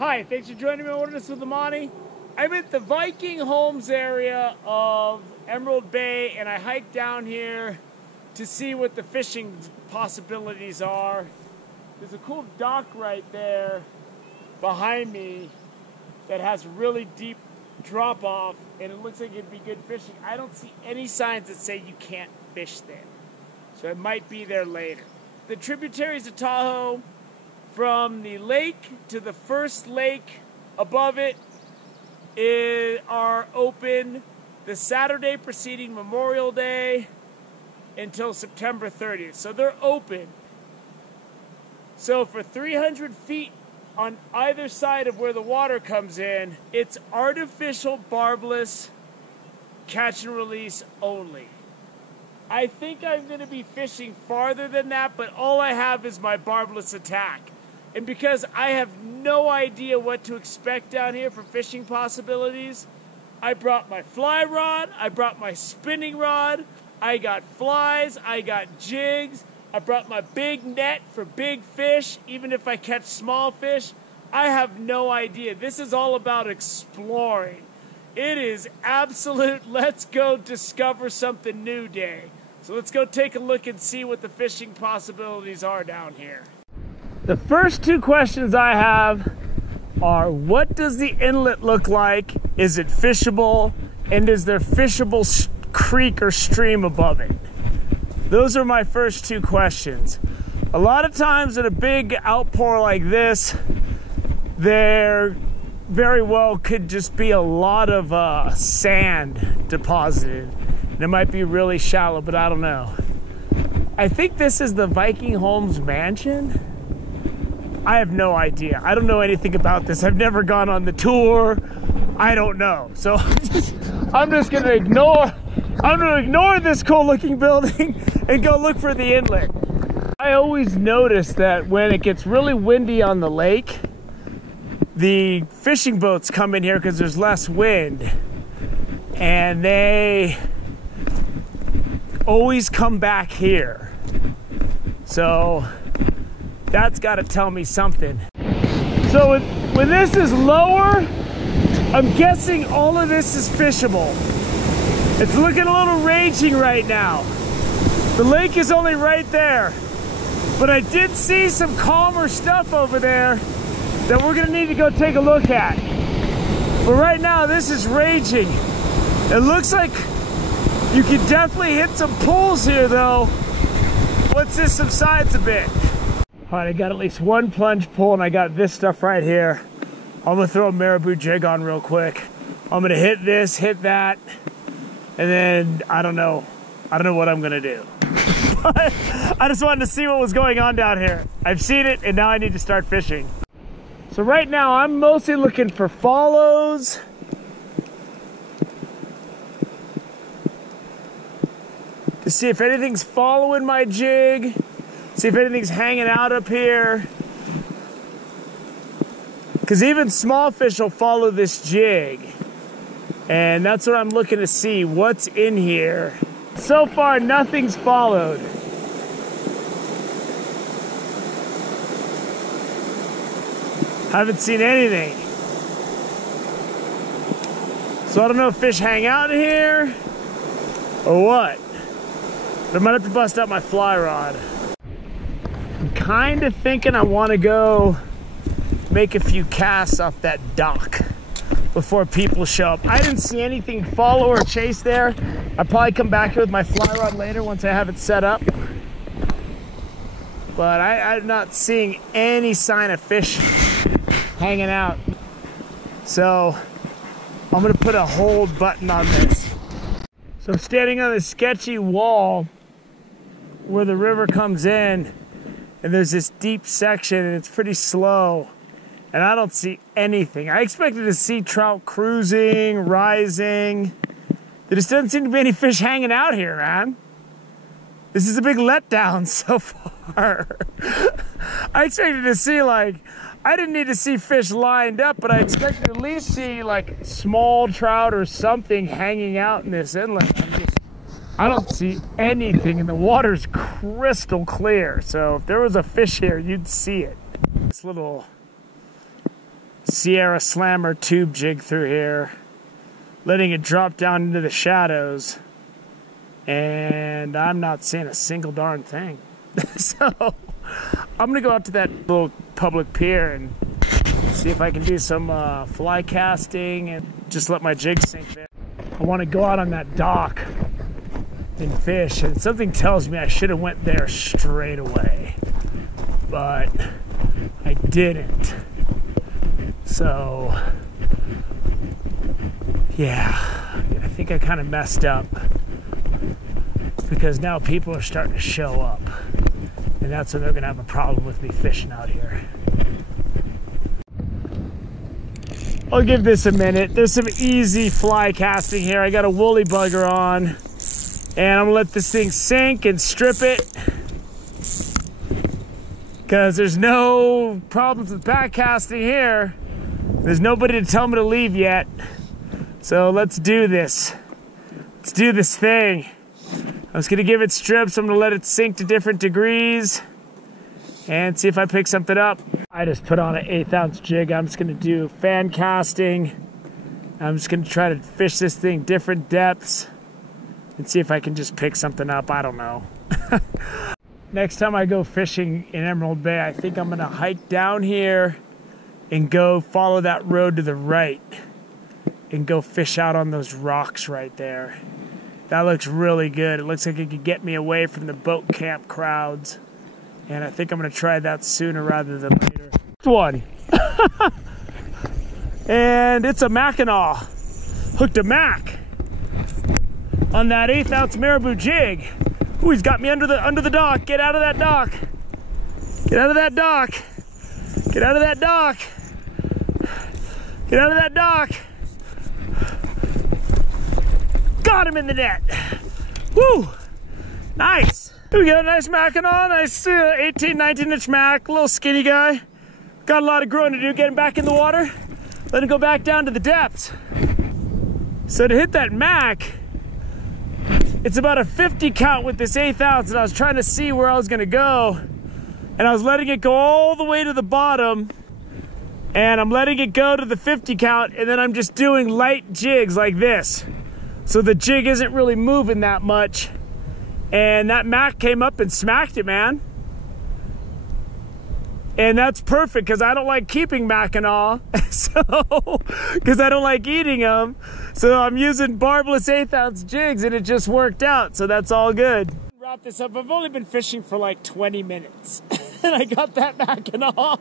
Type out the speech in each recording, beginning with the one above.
Hi, thanks for joining me on Wilderness with Amani. I'm at the Viking Homes area of Emerald Bay, and I hiked down here to see what the fishing possibilities are. There's a cool dock right there behind me that has really deep drop off, and it looks like it'd be good fishing. I don't see any signs that say you can't fish there, so it might be there later. The tributaries of Tahoe, from the lake to the first lake above it, are open the Saturday preceding Memorial Day until September 30th. So they're open. So for 300 feet on either side of where the water comes in, it's artificial barbless catch and release only. I think I'm going to be fishing farther than that, but all I have is my barbless attack. And because I have no idea what to expect down here for fishing possibilities, I brought my fly rod, I brought my spinning rod, I got flies, I got jigs, I brought my big net for big fish, even if I catch small fish. I have no idea. This is all about exploring. It is absolute let's go discover something new day. So let's go take a look and see what the fishing possibilities are down here. The first two questions I have are, what does the inlet look like? Is it fishable? And is there fishable creek or stream above it? Those are my first two questions. A lot of times in a big outpour like this, there very well could just be a lot of sand deposited. And it might be really shallow, but I don't know. I think this is the Viking Homes mansion. I have no idea. I don't know anything about this. I've never gone on the tour. I don't know. So I'm just gonna ignore this cool looking building and go look for the inlet. I always notice that when it gets really windy on the lake, the fishing boats come in here because there's less wind, and they always come back here. So that's got to tell me something. So when this is lower, I'm guessing all of this is fishable. It's looking a little raging right now. The lake is only right there, but I did see some calmer stuff over there that we're gonna need to go take a look at. But right now, this is raging. It looks like you can definitely hit some pools here though, once this subsides a bit. All right, I got at least one plunge pull, and I got this stuff right here. I'm gonna throw a marabou jig on real quick. I'm gonna hit this, hit that, and then I don't know what I'm gonna do. But I just wanted to see what was going on down here. I've seen it, and now I need to start fishing. So right now, I'm mostly looking for follows. To see if anything's following my jig. See if anything's hanging out up here. Because even small fish will follow this jig. And that's what I'm looking to see. What's in here? So far, nothing's followed. Haven't seen anything. So I don't know if fish hang out in here or what. But I might have to bust out my fly rod. I'm kind of thinking I want to go make a few casts off that dock before people show up. I didn't see anything follow or chase there. I'll probably come back here with my fly rod later once I have it set up. But I'm not seeing any sign of fish hanging out. So I'm gonna put a hold button on this. So I'm standing on this sketchy wall where the river comes in, and there's this deep section, and it's pretty slow, and I don't see anything. I expected to see trout cruising, rising. There just doesn't seem to be any fish hanging out here, man. This is a big letdown so far. I expected to see, like, I didn't need to see fish lined up, but I expected to at least see like small trout or something hanging out in this inlet. I don't see anything, and the water's crystal clear. So if there was a fish here, you'd see it. This little Sierra Slammer tube jig through here, letting it drop down into the shadows, and I'm not seeing a single darn thing. So I'm gonna go out to that little public pier and see if I can do some fly casting and just let my jig sink there. I want to go out on that dock and fish, and something tells me I should have went there straight away, but I didn't. So yeah, I think I kind of messed up, because now people are starting to show up, and that's when they're gonna have a problem with me fishing out here. I'll give this a minute. There's some easy fly casting here. I got a woolly bugger on, and I'm gonna let this thing sink and strip it, because there's no problems with back casting here. There's nobody to tell me to leave yet. So let's do this. Let's do this thing. I was gonna give it strips. I'm gonna let it sink to different degrees and see if I pick something up. I just put on an 1/8 ounce jig. I'm just gonna do fan casting. I'm just gonna try to fish this thing different depths and see if I can just pick something up. I don't know. Next time I go fishing in Emerald Bay, I think I'm gonna hike down here and go follow that road to the right and go fish out on those rocks right there. That looks really good. It looks like it could get me away from the boat camp crowds. And I think I'm gonna try that sooner rather than later. One. And it's a Mackinaw. Hooked a Mac on that 1/8 ounce marabou jig. Ooh, he's got me under the dock. Get out of that dock. Get out of that dock. Get out of that dock. Get out of that dock. Got him in the net. Woo! Nice. Here we go, nice Mackinaw, nice 18, 19-inch Mac, little skinny guy. Got a lot of growing to do, getting back in the water. Let it go back down to the depths. So to hit that Mac, it's about a 50 count with this 1/8 ounce, and I was trying to see where I was gonna go. And I was letting it go all the way to the bottom, and I'm letting it go to the 50 count, and then I'm just doing light jigs like this. So the jig isn't really moving that much. And that Mac came up and smacked it, man. And that's perfect, because I don't like keeping Mackinaw, so, because I don't like eating them. So I'm using barbless 1/8 ounce jigs, and it just worked out, so that's all good. Wrap this up. I've only been fishing for like 20 minutes, and I got that Mackinaw.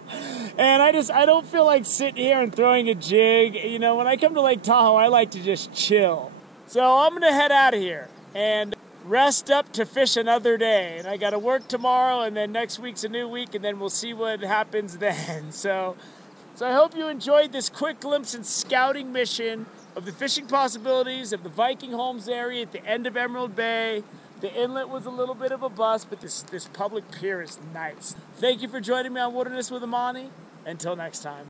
And I don't feel like sitting here and throwing a jig. You know, when I come to Lake Tahoe, I like to just chill. So I'm gonna head out of here and rest up to fish another day. And I got to work tomorrow, and then next week's a new week, and then we'll see what happens then. So I hope you enjoyed this quick glimpse and scouting mission of the fishing possibilities of the Viking Homes area at the end of Emerald Bay. The inlet was a little bit of a bust, but this public pier is nice. Thank you for joining me on Wilderness with Amani. Until next time.